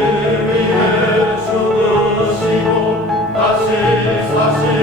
주님의 주시고 다시 사신